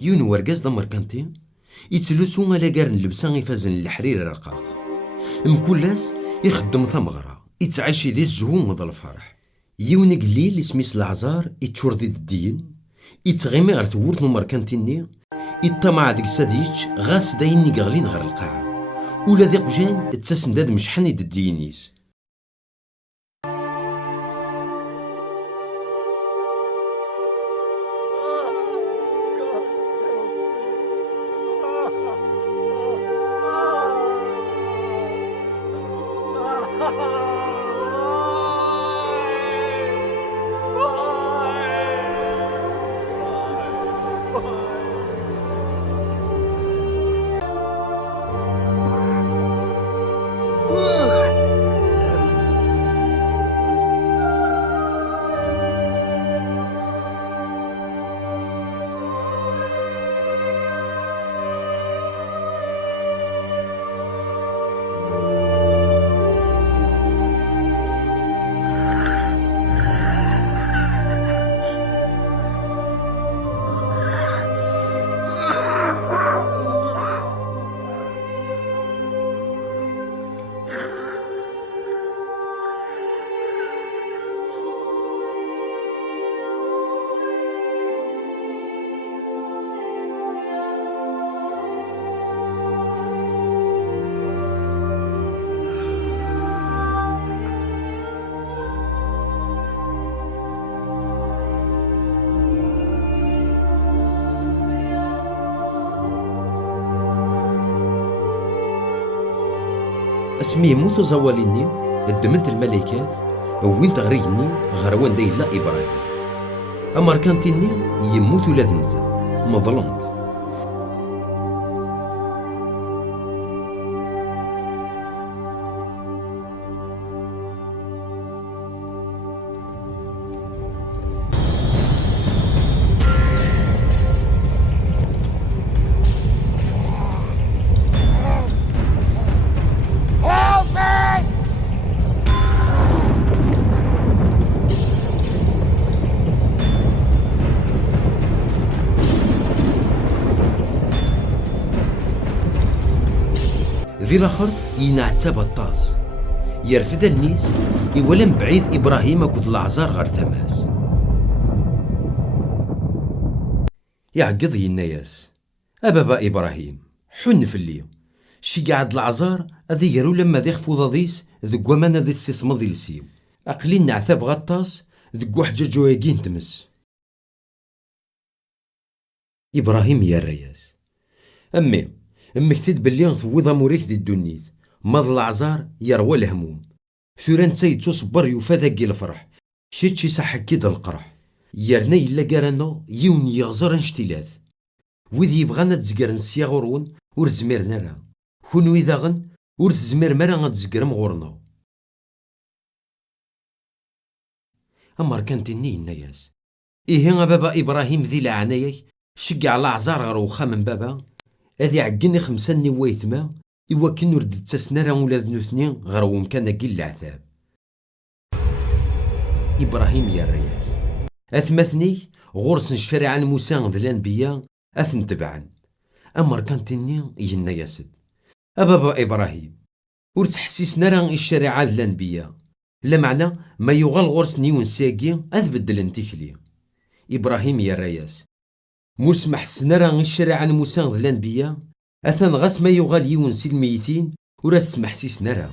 يون ورقاز دا مركانتي يتلوسو على قارن لبسان يفازن الحرير رقاق مكلاس يخدم ثمغرة يتعاش ذي الزهوم ذا الفرح يون قليل اسميس العزار يتشور ذي الدين يتغيمي غير تورث مركانتيني يطمع ديك ساديتش غاس دايني قاغلين غير القاعة ولا ذي قجان تساسن داد مشحني الدينيس اسمي موتو زواليني الدمنت الملكات وين تغريني غروان داي لا ابراهيم اما ركانتيني يموت ولا ذنزا مظلمت ذي الاخر ينعتاب الطاس يرفد النيس يولم بعيد ابراهيم كود العزار غير ثماس يعقض الناس ابابا ابراهيم حن في اللي شي قاعد العزار اذي يرو لما ذي خفوض ذو وانا ذي السيسمض ذي السيو اقلين نعتاب غطاس ذو حجاج جوايقين تمس ابراهيم يا الرياس امك ثيد بلي غثوض موريك دي الدنيت ماض العزار يروى الهموم ثوران تسيد صبر يفاذاقي الفرح شيتشي صح كيد القرح يرنا إلا قارنا يون يغزر انشتيلاث وذي يبغانا تزقر نسيا غورون ورزمير نرا كونو إذا غن ورتزمير مرا غتزقر مغورنا أمر كانتيني الناس إيه بابا إبراهيم ذي لعنايك شقع العزار غير وخا من بابا هذي عقني خمسة ويثما إوا كن ورد تسنارا ولاد نوثني غير ومكان كي العذاب إبراهيم يا الرياس أثمثني غرس الشريعة موسى ذي الأنبياء أثن تبعا أمر كانتيني ينا ياسد أبابا إبراهيم ورتحسيسنا راه الشريعة ذي الأنبياء لا معنى ما يغال غرس نيون ساقي أذبدل انتكلي إبراهيم يا الرياس مسمح سنرا الشريعة موسى ذي الأنبياء أثن غاس ما يغال يونسي الميتين ورا سمح سيس نرا